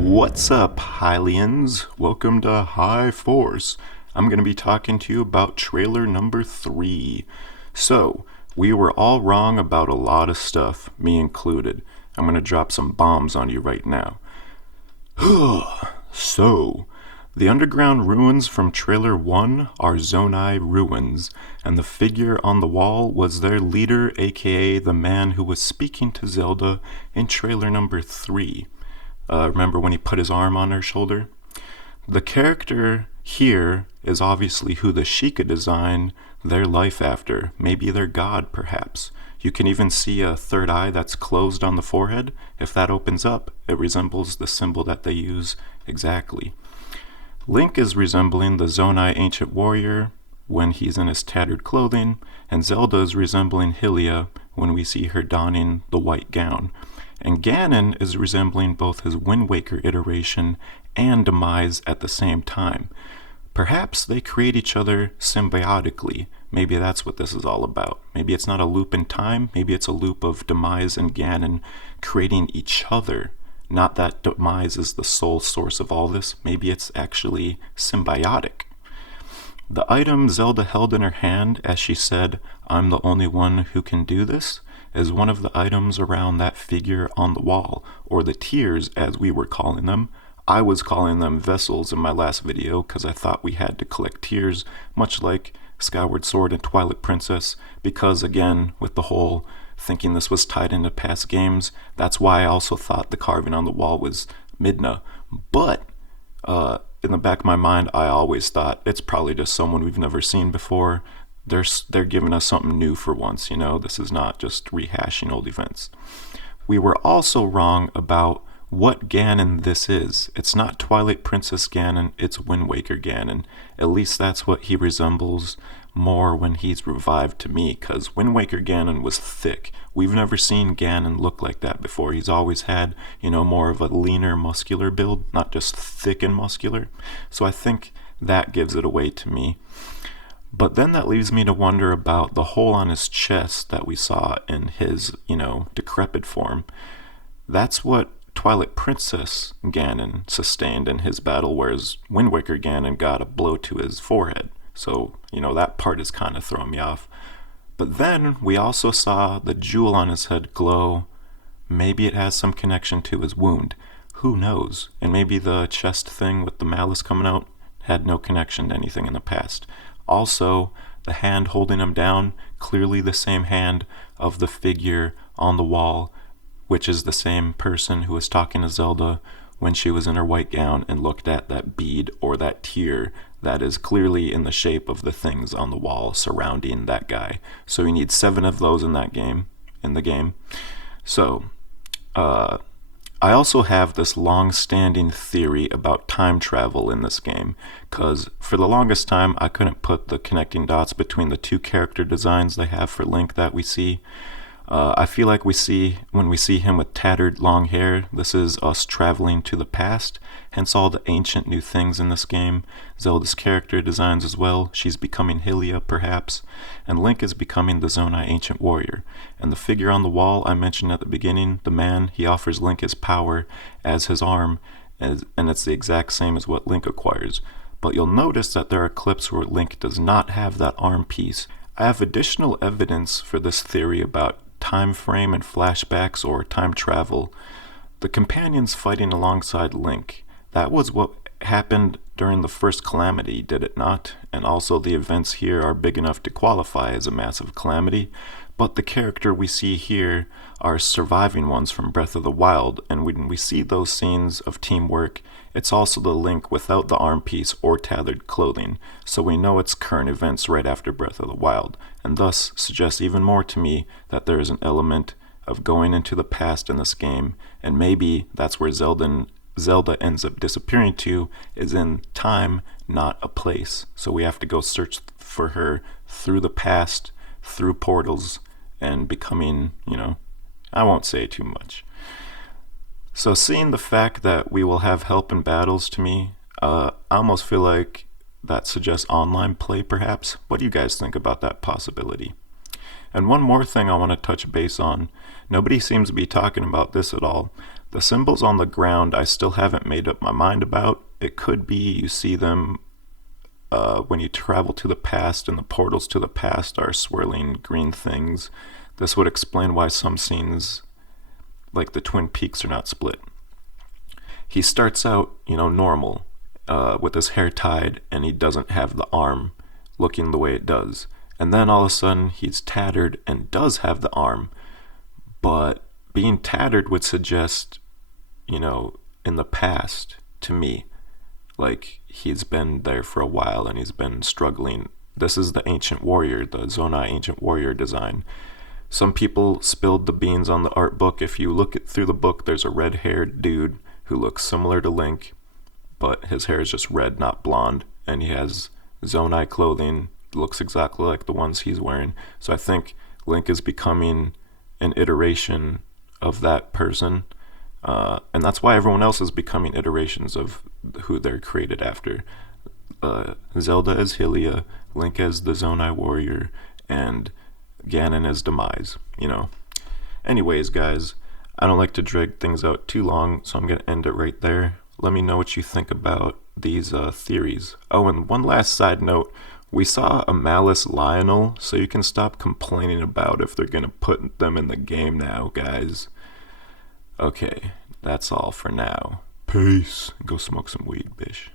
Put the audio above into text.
What's up, Hylians? Welcome to High Force. I'm going to be talking to you about trailer number 3. So, we were all wrong about a lot of stuff, me included. I'm going to drop some bombs on you right now. So, the underground ruins from trailer 1 are Zonai ruins, and the figure on the wall was their leader, aka the man who was speaking to Zelda in trailer number 3. Remember when he put his arm on her shoulder? The character here is obviously who the Sheikah designed their life after, maybe their god perhaps. You can even see a third eye that's closed on the forehead. If that opens up, it resembles the symbol that they use exactly. Link is resembling the Zonai ancient warrior when he's in his tattered clothing, and Zelda is resembling Hylia when we see her donning the white gown. And Ganon is resembling both his Wind Waker iteration and Demise at the same time. Perhaps they create each other symbiotically. Maybe that's what this is all about. Maybe it's not a loop in time, maybe it's a loop of Demise and Ganon creating each other. Not that Demise is the sole source of all this, maybe it's actually symbiotic. The item Zelda held in her hand as she said, "I'm the only one who can do this," is one of the items around that figure on the wall, or the tears as we were calling them. I was calling them vessels in my last video because I thought we had to collect tears, much like Skyward Sword and Twilight Princess, because again, with the whole thinking this was tied into past games, that's why I also thought the carving on the wall was Midna. But in the back of my mind, I always thought it's probably just someone we've never seen before. They're giving us something new for once, you know? This is not just rehashing old events. We were also wrong about what Ganon this is. It's not Twilight Princess Ganon, it's Wind Waker Ganon. At least that's what he resembles more when he's revived to me, because Wind Waker Ganon was thick. We've never seen Ganon look like that before. He's always had, more of a leaner, muscular build, not just thick and muscular. So I think that gives it away to me. But then that leaves me to wonder about the hole on his chest that we saw in his, decrepit form. That's what Twilight Princess Ganon sustained in his battle, whereas Wind Waker Ganon got a blow to his forehead. So, that part is kind of throwing me off. But then we also saw the jewel on his head glow. Maybe it has some connection to his wound. Who knows? And maybe the chest thing with the malice coming out had no connection to anything in the past. Also, the hand holding him down, clearly the same hand of the figure on the wall, which is the same person who was talking to Zelda when she was in her white gown and looked at that bead or that tear that is clearly in the shape of the things on the wall surrounding that guy. So you need 7 of those in the game. So, I also have this long-standing theory about time travel in this game, because for the longest time I couldn't put the connecting dots between the 2 character designs they have for Link that we see. I feel like when we see him with tattered long hair, this is us traveling to the past, hence all the ancient new things in this game. Zelda's character designs as well. She's becoming Hylia, perhaps, and Link is becoming the Zonai ancient warrior. And the figure on the wall I mentioned at the beginning, the man, he offers Link his power as his arm, and it's the exact same as what Link acquires. But you'll notice that there are clips where Link does not have that arm piece. I have additional evidence for this theory about time frame and flashbacks or time travel. The companions fighting alongside Link, that was what happened during the first calamity, did it not? And also the events here are big enough to qualify as a massive calamity, but the character we see here are surviving ones from Breath of the Wild, and when we see those scenes of teamwork, it's also the Link without the arm piece or tattered clothing, so we know it's current events right after Breath of the Wild, and thus suggests even more to me that there is an element of going into the past in this game, and maybe that's where Zelda ends up disappearing to, is in time, not a place. So we have to go search for her through the past, through portals, and becoming, I won't say too much. So seeing the fact that we will have help in battles, to me, I almost feel like that suggests online play perhaps. What do you guys think about that possibility? And one more thing I want to touch base on. Nobody seems to be talking about this at all. The symbols on the ground, I still haven't made up my mind about. It could be you see them when you travel to the past, and the portals to the past are swirling green things. This would explain why some scenes, like the Twin Peaks, are not split. He starts out, normal, with his hair tied, and he doesn't have the arm looking the way it does. And then all of a sudden, he's tattered and does have the arm. But being tattered would suggest, in the past, to me, like he's been there for a while and he's been struggling. This is the ancient warrior, the Zonai ancient warrior design. Some people spilled the beans on the art book. If you look through the book, there's a red-haired dude who looks similar to Link, but his hair is just red, not blonde, and he has Zonai clothing, looks exactly like the ones he's wearing. So I think Link is becoming an iteration of that person, and that's why everyone else is becoming iterations of who they're created after. Zelda as Hylia, Link as the Zonai warrior, and Ganon as Demise, Anyways, guys, I don't like to drag things out too long, so I'm going to end it right there. Let me know what you think about these theories. Oh, and one last side note. We saw a Malice Lionel, so you can stop complaining about if they're going to put them in the game now, guys. Okay, that's all for now. Peace. Go smoke some weed, bish.